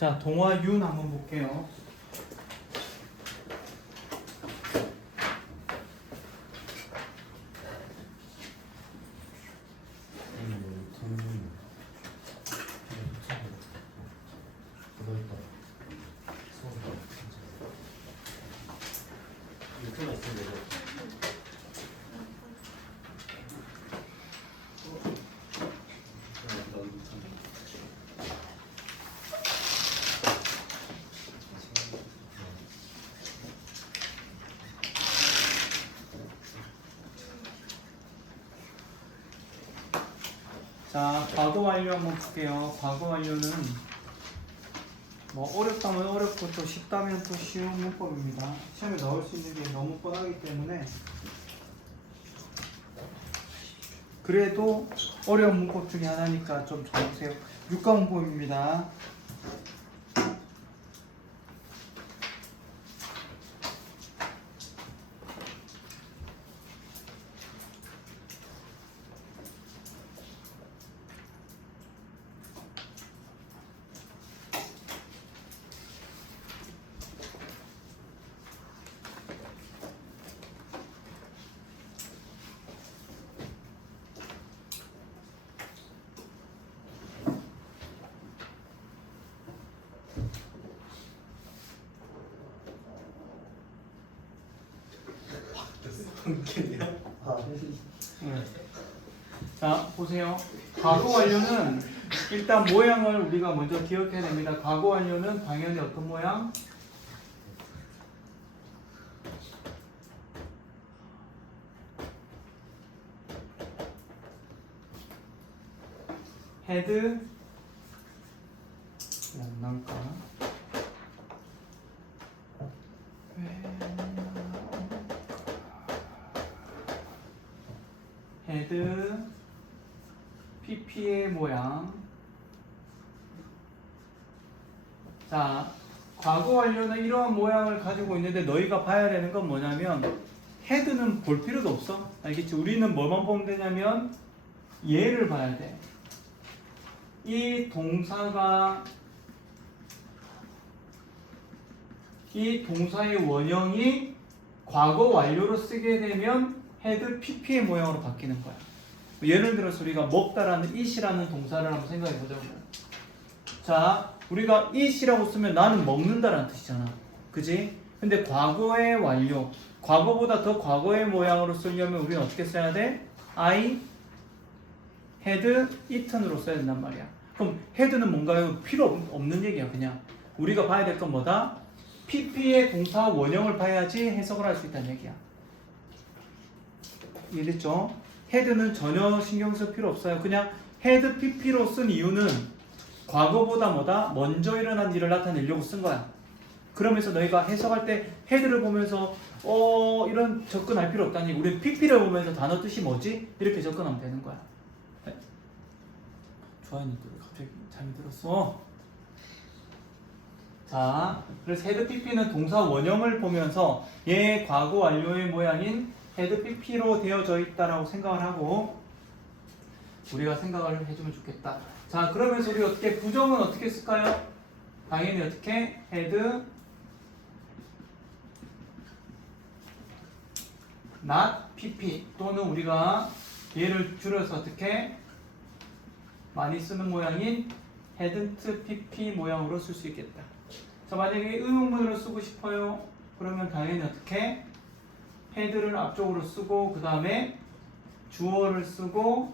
자, 동화 윤 한번 볼게요. 자, 과거 완료 한번 볼게요. 과거 완료는 뭐 어렵다면 어렵고 또 쉽다면 또 쉬운 문법입니다. 시험에 나올 수 있는 게 너무 뻔하기 때문에 그래도 어려운 문법 중에 하나니까 좀 적으세요. 육가 문법입니다. 자, 보세요. 과거 완료는 일단 모양을 우리가 먼저 기억해야 됩니다. 과거 완료는 당연히 어떤 모양? 헤드 왜 안 나올까? 헤드 PP의 모양. 자, 과거 완료는 이러한 모양을 가지고 있는데 너희가 봐야 되는 건 뭐냐면 헤드는 볼 필요도 없어. 알겠지? 우리는 뭐만 보면 되냐면 얘를 봐야 돼. 이 동사가 이 동사의 원형이 과거 완료로 쓰게 되면 헤드 PP의 모양으로 바뀌는 거야. 예를 들어서 우리가 먹다라는 eat이라는 동사를 한번 생각해 보자고요. 자, 우리가 eat이라고 쓰면 나는 먹는다라는 뜻이잖아. 그지? 근데 과거의 완료, 과거보다 더 과거의 모양으로 쓰려면 우리는 어떻게 써야 돼? I had eaten으로 써야 된단 말이야. 그럼 had는 뭔가요? 필요 없는 얘기야. 그냥 우리가 봐야 될 건 뭐다? PP의 동사 원형을 봐야지 해석을 할 수 있다는 얘기야. 이해됐죠? 헤드는 전혀 신경 쓸 필요 없어요. 그냥 헤드 PP로 쓴 이유는 과거보다 뭐다? 먼저 일어난 일을 나타내려고 쓴 거야. 그러면서 너희가 해석할 때 헤드를 보면서 이런 접근할 필요 없다니. 우리 PP를 보면서 단어 뜻이 뭐지? 이렇게 접근하면 되는 거야. 좋아하니까 갑자기 잠이 들었어. 자, 그래서 헤드 PP는 동사 원형을 보면서 얘 과거 완료의 모양인 헤드 PP로 되어져 있다라고 생각을 하고 우리가 생각을 해주면 좋겠다. 자, 그러면서 우리 어떻게 부정은 어떻게 쓸까요? 당연히 어떻게 헤드 not PP 또는 우리가 얘를 줄여서 어떻게 많이 쓰는 모양인 hadn't PP 모양으로 쓸 수 있겠다. 자, 만약에 의문문으로 쓰고 싶어요. 그러면 당연히 어떻게 헤드를 앞쪽으로 쓰고 그 다음에 주어를 쓰고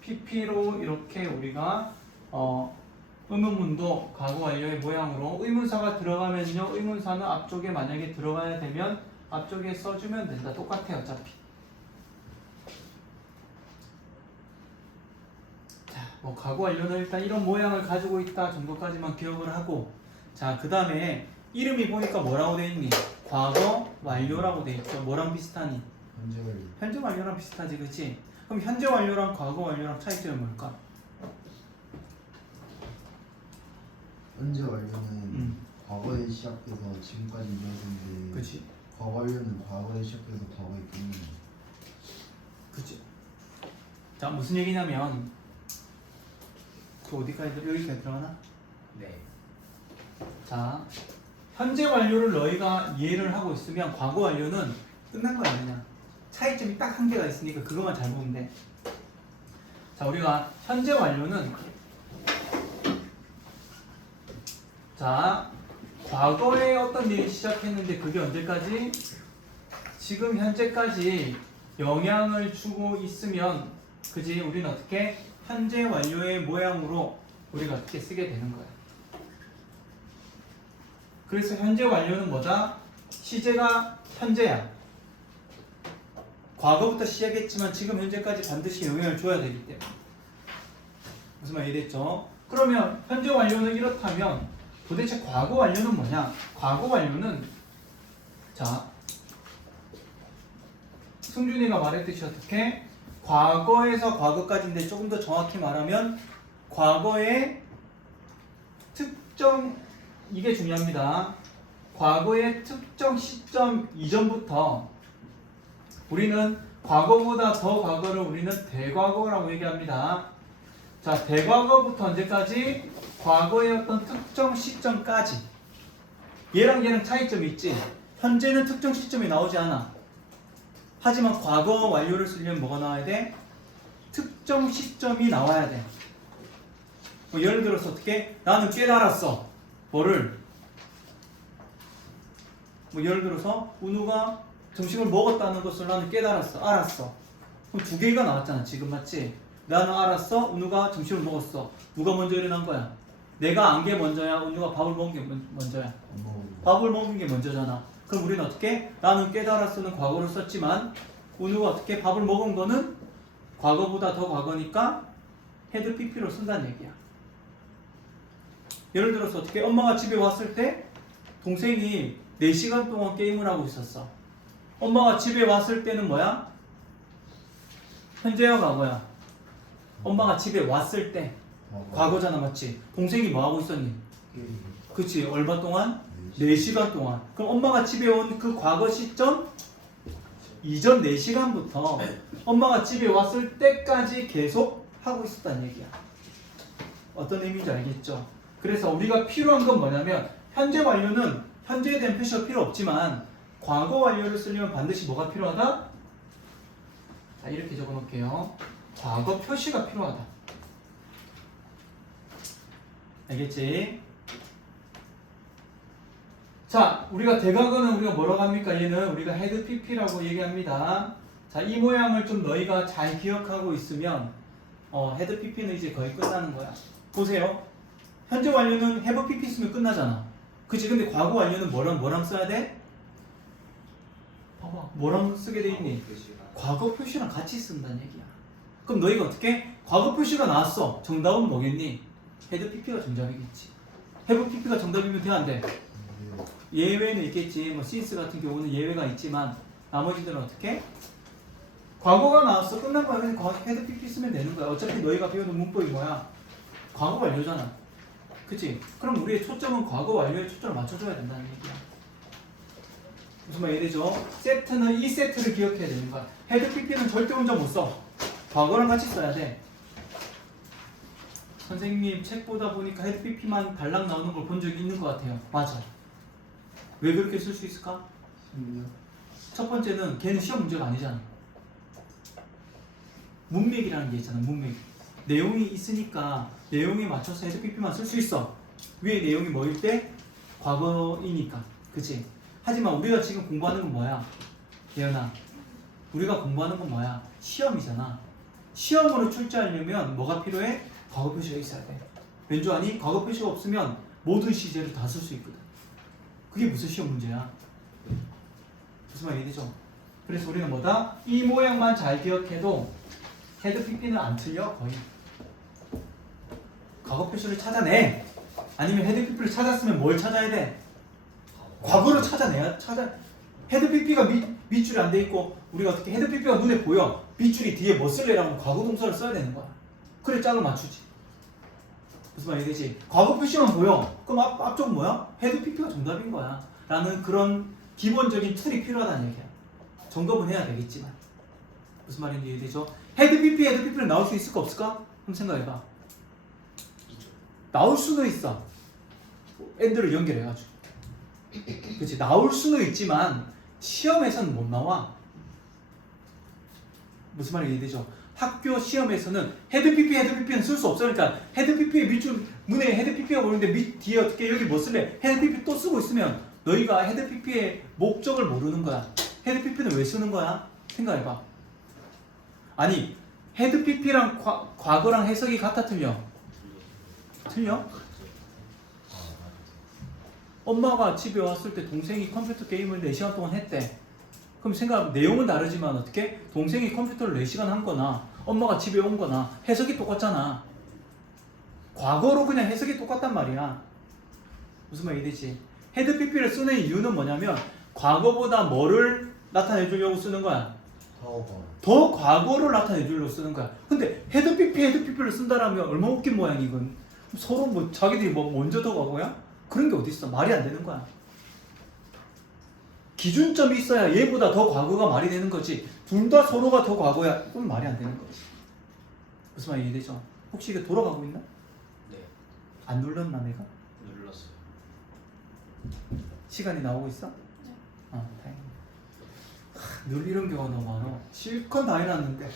PP로 이렇게 우리가 의문문도 과거 완료의 모양으로 의문사가 들어가면요 의문사는 앞쪽에 만약에 들어가야 되면 앞쪽에 써주면 된다. 똑같아요 어차피. 자, 뭐 과거 완료는 일단 이런 모양을 가지고 있다 정도까지만 기억을 하고 자, 그 다음에 이름이 보니까 뭐라고 돼 있니? 과거 완료라고 돼 있죠. 뭐랑 비슷하니? 현재 완료. 현재 완료랑 비슷하지, 그치? 그럼 현재 완료랑 과거 완료랑 차이점이 뭘까? 현재 완료는 과거에 시작해서 지금까지 이어졌는데 그치? 과거 완료는 과거에 시작해서 과거에 끝나는. 그치? 자, 무슨 얘기냐면 그 어디까지 여기까지 들어가나? 네. 자, 현재 완료를 너희가 이해를 하고 있으면 과거 완료는 끝난 거야 그냥. 차이점이 딱 한 개가 있으니까 그것만 잘 보면 돼. 자, 우리가 현재 완료는 자, 과거에 어떤 일이 시작했는데 그게 언제까지? 지금 현재까지 영향을 주고 있으면 그지? 우리는 어떻게? 현재 완료의 모양으로 우리가 어떻게 쓰게 되는 거야. 그래서 현재 완료는 뭐다? 시제가 현재야. 과거부터 시작했지만 지금 현재까지 반드시 영향을 줘야 되기 때문에. 무슨 말 이해됐죠? 그러면 현재 완료는 이렇다면 도대체 과거 완료는 뭐냐? 과거 완료는 자, 승준이가 말했듯이 어떻게? 과거에서 과거까지인데 조금 더 정확히 말하면 과거의 특정, 이게 중요합니다. 과거의 특정 시점 이전부터 우리는 과거보다 더 과거를 우리는 대과거라고 얘기합니다. 자, 대과거부터 언제까지? 과거의 어떤 특정 시점까지. 얘랑 얘랑 차이점이 있지. 현재는 특정 시점이 나오지 않아. 하지만 과거 완료를 쓰려면 뭐가 나와야 돼? 특정 시점이 나와야 돼. 뭐 예를 들어서 어떻게? 나는 깨달았어. 뭐를? 뭐 예를 들어서 은우가 점심을 먹었다는 것을 나는 깨달았어. 알았어. 그럼 두 개가 나왔잖아. 지금 맞지? 나는 알았어. 은우가 점심을 먹었어. 누가 먼저 일어난 거야? 내가 안 게 먼저야? 은우가 밥을 먹은 게 먼저야? 밥을 먹은 게 먼저잖아. 그럼 우리는 어떻게? 나는 깨달았어는 과거를 썼지만 은우가 어떻게? 밥을 먹은 거는 과거보다 더 과거니까 헤드 PP로 쓴다는 얘기야. 예를 들어서 어떻게? 엄마가 집에 왔을 때 동생이 4시간 동안 게임을 하고 있었어. 엄마가 집에 왔을 때는 뭐야? 현재야 과거야? 엄마가 집에 왔을 때 과거잖아 맞지? 동생이 뭐 하고 있었니? 그치? 얼마 동안? 4시간 동안. 그럼 엄마가 집에 온 그 과거 시점 이전 4시간부터 엄마가 집에 왔을 때까지 계속 하고 있었다는 얘기야. 어떤 의미인지 알겠죠? 그래서 우리가 필요한 건 뭐냐면 현재 완료는 현재에 대한 표시가 필요 없지만 과거 완료를 쓰려면 반드시 뭐가 필요하다? 자, 이렇게 적어 놓을게요. 과거 표시가 필요하다. 알겠지? 자, 우리가 대각은 우리가 뭐라고 합니까? 얘는 우리가 헤드 PP라고 얘기합니다. 자, 이 모양을 좀 너희가 잘 기억하고 있으면 헤드 PP는 이제 거의 끝나는 거야. 보세요. 현재 완료는 have PP 쓰면 끝나잖아. 그치? 근데 과거 완료는 뭐랑 써야 돼? 봐봐. 뭐랑 쓰게 돼 있니? 과거 표시랑 같이 쓴다는 얘기야. 그럼 너희가 어떻게? 과거 표시가 나왔어. 정답은 뭐겠니? 헤드 PP가 정답이겠지. have PP가 정답이면 돼, 안 돼? 예외는 있겠지. 뭐 since 같은 경우는 예외가 있지만 나머지들은 어떻게? 과거가 나왔어. 끝난 거야. 그냥 헤드 PP 쓰면 되는 거야. 어차피 너희가 배우는 문법이 뭐야? 과거 완료잖아. 그치? 그럼 우리의 초점은 과거 완료에 초점을 맞춰줘야 된다는 얘기야. 무슨 말 이해되죠? 세트는 이 세트를 기억해야 되는 거야. 헤드 PP는 절대 혼자 못 써. 과거랑 같이 써야 돼. 선생님 책 보다 보니까 헤드 PP만 달랑 나오는 걸 본 적이 있는 것 같아요. 맞아. 왜 그렇게 쓸 수 있을까? 첫 번째는 걔는 시험 문제가 아니잖아. 문맥이라는 게 있잖아. 문맥. 내용이 있으니까 내용에 맞춰서 헤드 PP만 쓸 수 있어. 위에 내용이 뭐일 때? 과거이니까. 그치? 하지만 우리가 지금 공부하는 건 뭐야? 예연아, 우리가 공부하는 건 뭐야? 시험이잖아. 시험으로 출제하려면 뭐가 필요해? 과거 표시가 있어야 돼. 왠지 아니? 과거 표시가 없으면 모든 시제를 다 쓸 수 있거든. 그게 무슨 시험 문제야? 무슨 말 이해되죠? 그래서 우리는 뭐다? 이 모양만 잘 기억해도 헤드 PP는 안 틀려 거의. 과거 표시를 찾아내. 아니면 헤드 PP를 찾았으면 뭘 찾아야 돼? 과거를 찾아내야 헤드 PP가 밑줄이 안 돼 있고 우리가 어떻게 헤드 PP가 눈에 보여. 밑줄이 뒤에 뭐 쓸래라고 과거 동사를 써야 되는 거야. 그래 짝을 맞추지. 무슨 말 이해되지? 과거 표시만 보여. 그럼 앞쪽은 뭐야? 헤드 PP가 정답인 거야. 라는 그런 기본적인 툴이 필요하다는 얘기야. 점검은 해야 되겠지만. 무슨 말인지 이해되죠? 헤드 PP는 나올 수 있을까 없을까? 한번 생각해봐. 나올 수도 있어. 엔드를 연결해가지고. 그치? 나올 수는 있지만 시험에서는 못 나와. 무슨 말인지 이해되죠? 학교 시험에서는 헤드 PP는 쓸 수 없어. 그러니까 헤드 PP의 밑줄 문에 헤드 PP가 보이는데 밑 뒤에 어떻게 여기 뭐 쓸래? 헤드 PP 또 쓰고 있으면 너희가 헤드 PP의 목적을 모르는 거야. 헤드 PP는 왜 쓰는 거야? 생각해봐. 아니 헤드 PP랑 과거랑 해석이 같아 틀려? 틀려? 엄마가 집에 왔을 때 동생이 컴퓨터 게임을 4시간 동안 했대. 그럼 생각 내용은 다르지만 어떻게? 동생이 컴퓨터를 4시간 한 거나 엄마가 집에 온 거나 해석이 똑같잖아. 과거로 그냥 해석이 똑같단 말이야. 무슨 말이 되지? 헤드 PP를 쓰는 이유는 뭐냐면 과거보다 뭐를 나타내 주려고 쓰는 거야? 더 과거를 나타내 주려고 쓰는 거야. 근데 헤드 PP를 쓴다라면 얼마나 웃긴 모양이건. 서로 뭐 자기들이 뭐 먼저 더 과거야? 그런 게 어딨어. 말이 안 되는 거야. 기준점이 있어야 얘보다 더 과거가 말이 되는 거지. 둘 다 서로가 더 과거야. 그건 말이 안 되는 거지. 무슨 말이 이해되죠? 혹시 이게 돌아가고 있나? 네. 안 눌렀나 내가? 눌렀어요. 시간이 나오고 있어? 네. 다행이다. 늘 이런 경우가 너무 많아. 실컷 다 해놨는데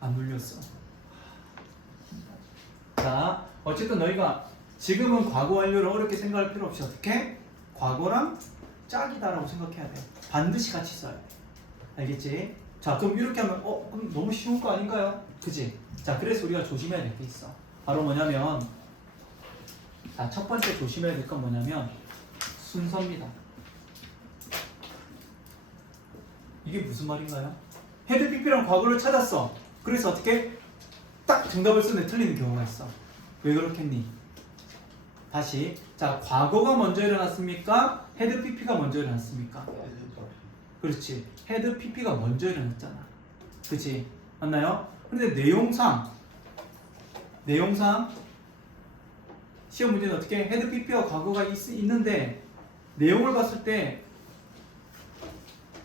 안 눌렸어. 자, 어쨌든 너희가 지금은 과거 완료를 어렵게 생각할 필요 없이 어떻게? 과거랑 짝이다라고 생각해야 돼. 반드시 같이 써야 돼. 알겠지? 자, 그럼 이렇게 하면 그럼 너무 쉬운 거 아닌가요? 그지? 자, 그래서 우리가 조심해야 될 게 있어. 바로 뭐냐면 자, 첫 번째 조심해야 될 건 뭐냐면 순서입니다. 이게 무슨 말인가요? 헤드 PP랑 과거를 찾았어. 그래서 어떻게? 딱 정답을 쓰는데 틀리는 경우가 있어. 왜 그렇겠니? 다시. 자, 과거가 먼저 일어났습니까? 헤드 PP가 먼저 일어났습니까? 그렇지. 헤드 PP가 먼저 일어났잖아. 그치? 맞나요? 근데 내용상 시험 문제는 어떻게? 헤드 PP와 과거가 있는데 내용을 봤을 때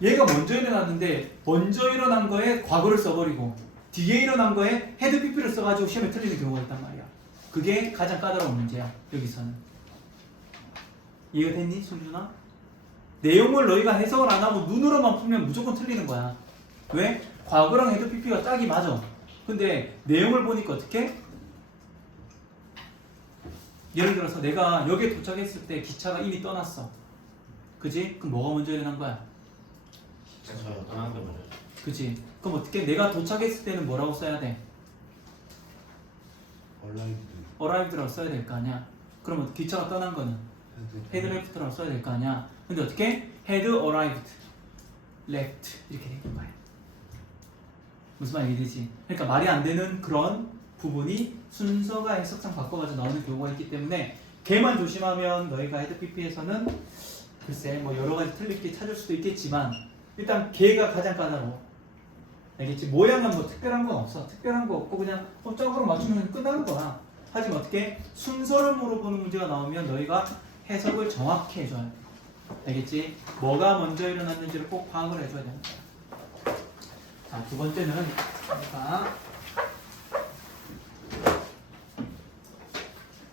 얘가 먼저 일어났는데 먼저 일어난 거에 과거를 써버리고 뒤에 일어난 거에 헤드 PP를 써가지고 시험에 틀리는 경우가 있단 말이야. 그게 가장 까다로운 문제야. 여기서는. 이해가 됐니? 순준아? 내용을 너희가 해석을 안 하고 눈으로만 풀면 무조건 틀리는 거야. 왜? 과거랑 헤드 PP가 짝이 맞아. 근데 내용을 보니까 어떻게? 예를 들어서 내가 여기에 도착했을 때 기차가 이미 떠났어. 그지? 그럼 뭐가 먼저 일어난 거야? 저요. 떠난 거 먼저. 그지? 그럼 어떻게? 내가 도착했을 때는 뭐라고 써야 돼? 어라이브드라고 써야 될 거 아니야. 그러면 기차가 떠난 거는 헤드 레프트라고 써야 될 거 아니야. 근데 어떻게? 헤드 어라이브드 레프트 이렇게 된 거야. 무슨 말이 되지? 그러니까 말이 안 되는 그런 부분이 순서가 해석상 바꿔가지고 나오는 경우가 있기 때문에 걔만 조심하면 너희가 헤드 PP에서는 글쎄 뭐 여러 가지 틀릴 게 찾을 수도 있겠지만 일단 걔가 가장 까다로워. 알겠지? 모양은 뭐 특별한 건 없어. 특별한 거 없고 그냥 짝으로 맞추면 끝나는 거야. 하지만 어떻게? 순서를 물어보는 문제가 나오면 너희가 해석을 정확히 해줘야 돼. 알겠지? 뭐가 먼저 일어났는지를 꼭 파악을 해줘야 됩니다. 자, 두 번째는 우리가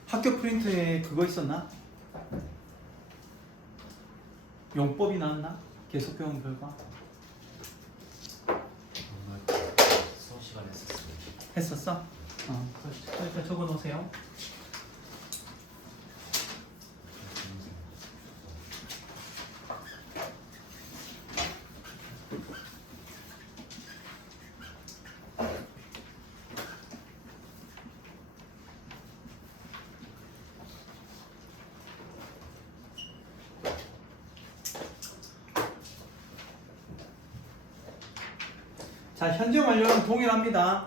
학교 프린트에 그거 있었나? 용법이 나왔나? 계속 배운 결과 수업 시간에 했었어요. 했었어? 일단 적어 놓으세요. 자, 현재 완료는 동일합니다.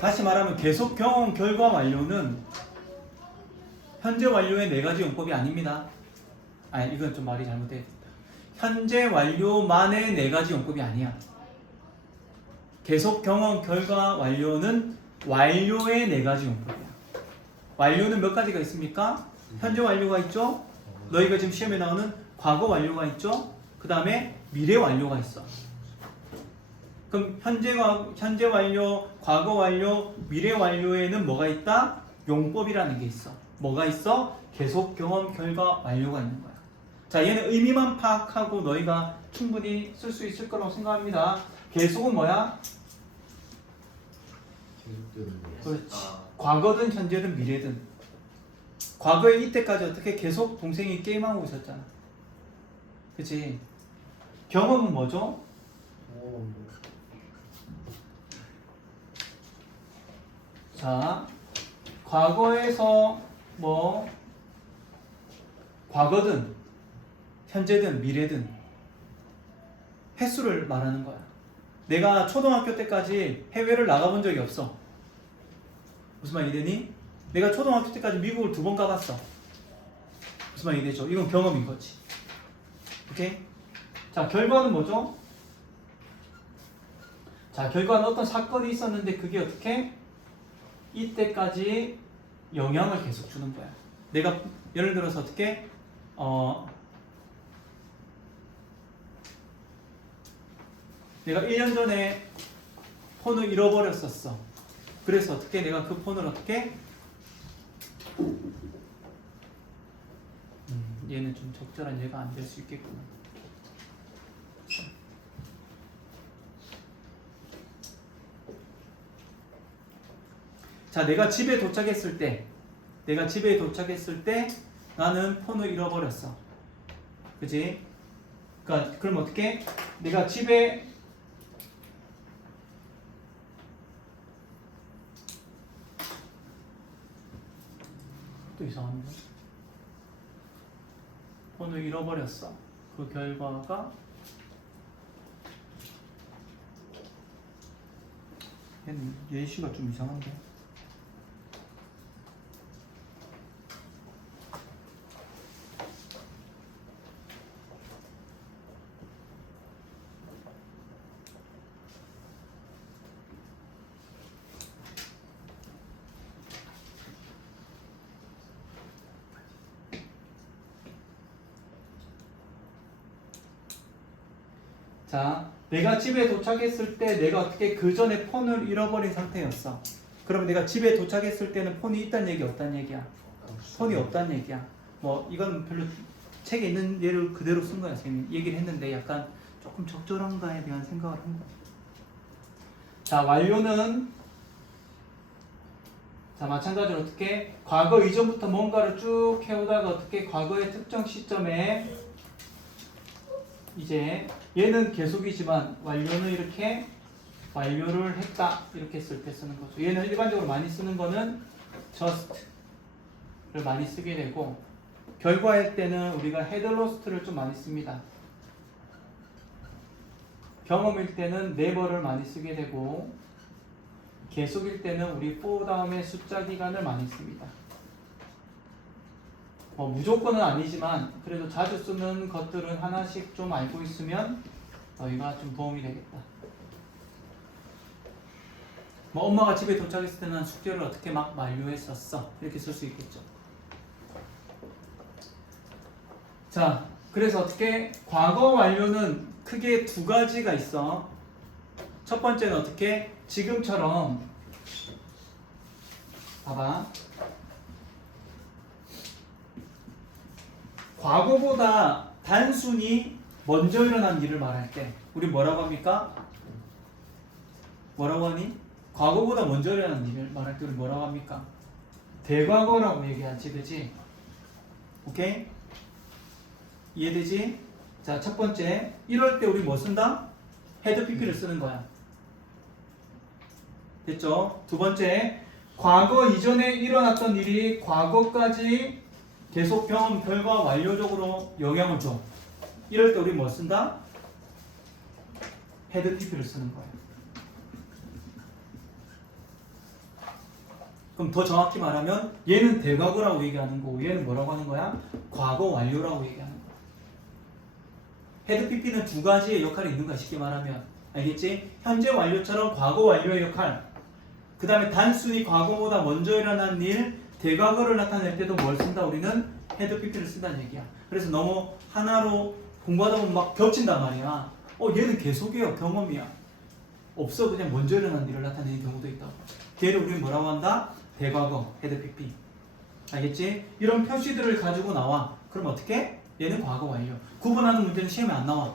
다시 말하면 계속 경험 결과 완료는 현재 완료의 4가지 용법이 아닙니다. 아니, 이건 좀 말이 잘못됐다. 현재 완료만의 4가지 용법이 아니야. 계속 경험 결과 완료는 완료의 4가지 용법이야. 완료는 몇 가지가 있습니까? 현재 완료가 있죠? 너희가 지금 시험에 나오는 과거 완료가 있죠? 그 다음에 미래 완료가 있어. 그럼 현재 완료, 과거 완료, 미래 완료에는 뭐가 있다? 용법이라는 게 있어. 뭐가 있어? 계속 경험 결과 완료가 있는 거야. 자, 얘는 의미만 파악하고 너희가 충분히 쓸 수 있을 거라고 생각합니다. 계속은 뭐야? 계속되는 거. 그렇지. 과거든 현재든 미래든. 과거에 이때까지 어떻게 계속 동생이 게임하고 있었잖아. 그치? 경험은 뭐죠? 자, 과거에서 뭐 과거든 현재든 미래든 횟수를 말하는 거야. 내가 초등학교 때까지 해외를 나가본 적이 없어. 무슨 말이 되니? 내가 초등학교 때까지 미국을 2번 가봤어. 무슨 말이 되죠? 이건 경험인 거지. 오케이? 자, 결과는 뭐죠? 자, 결과는 어떤 사건이 있었는데 그게 어떻게? 이때까지 영향을 계속 주는 거야. 내가 예를 들어서 어떻게? 내가 1년 전에 폰을 잃어버렸었어. 그래서 어떻게 내가 그 폰을 어떻게? 얘는 좀 적절한 예가 안 될 수 있겠구나. 자, 내가 집에 도착했을 때 나는 폰을 잃어버렸어. 그치? 그러니까 그럼 어떻게? 내가 집에 또 이상한데? 폰을 잃어버렸어. 그 결과가 얘는 예시가 좀 이상한데? 자, 내가 집에 도착했을 때 내가 어떻게 그 전에 폰을 잃어버린 상태였어. 그럼 내가 집에 도착했을 때는 폰이 있단 얘기 없단 얘기야? 폰이 없단 얘기야. 뭐 이건 별로 책에 있는 예를 그대로 쓴 거야. 쌤이 얘기를 했는데 약간 조금 적절한가에 대한 생각을 한 거야. 자, 완료는 자, 마찬가지로 어떻게 과거 이전부터 뭔가를 쭉 해오다가 어떻게 과거의 특정 시점에 이제 얘는 계속이지만 완료는 이렇게 완료를 했다 이렇게 쓸 때 쓰는 거죠. 얘는 일반적으로 많이 쓰는 거는 just를 많이 쓰게 되고 결과일 때는 우리가 had lost를 좀 많이 씁니다. 경험일 때는 never를 많이 쓰게 되고 계속일 때는 우리 for 다음에 숫자 기간을 많이 씁니다. 무조건은 아니지만 그래도 자주 쓰는 것들은 하나씩 좀 알고 있으면 너희가 좀 도움이 되겠다. 뭐 엄마가 집에 도착했을 때는 숙제를 어떻게 막 완료했었어 이렇게 쓸 수 있겠죠. 자, 그래서 어떻게 과거 완료는 크게 2가지가 있어. 첫 번째는 어떻게 지금처럼 봐봐. 과거보다 단순히 먼저 일어난 일을 말할 때 우리 뭐라고 합니까? 뭐라고 하니? 과거보다 먼저 일어난 일을 말할 때 우리 뭐라고 합니까? 대과거라고 얘기하지, 그지? 오케이? 이해되지? 자, 첫 번째 이럴 때 우리 뭐 쓴다? had pp를 쓰는 거야. 됐죠? 두 번째 과거 이전에 일어났던 일이 과거까지 계속 경험 결과 완료적으로 영향을 줘. 이럴 때 우리 뭐 쓴다? had pp를 쓰는 거야. 그럼 더 정확히 말하면 얘는 대과거라고 얘기하는 거고 얘는 뭐라고 하는 거야? 과거 완료라고 얘기하는 거야. had pp는 2가지의 역할이 있는 거야. 쉽게 말하면 알겠지? 현재 완료처럼 과거 완료의 역할, 그 다음에 단순히 과거보다 먼저 일어난 일 대과거를 나타낼 때도 뭘 쓴다? 우리는 had pp를 쓴다는 얘기야. 그래서 너무 하나로 공부하다 보면 막 겹친단 말이야. 얘는 계속이야, 경험이야. 없어, 그냥 먼저 일어난 일을 나타내는 경우도 있다고. 걔를 우리는 뭐라고 한다? 대과거, had pp. 알겠지? 이런 표시들을 가지고 나와. 그럼 어떻게? 얘는 과거 완료. 구분하는 문제는 시험에 안 나와.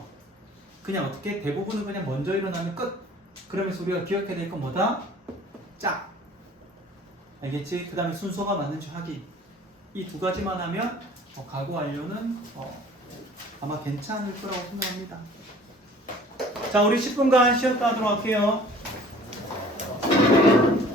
그냥 어떻게? 대부분은 그냥 먼저 일어나면 끝. 그러면서 우리가 기억해야 될 건 뭐다? 짝. 알겠지? 그 다음에 순서가 맞는지 확인. 이 두 가지만 하면 과거 완료는 아마 괜찮을 거라고 생각합니다. 자, 우리 10분간 쉬었다 하도록 할게요.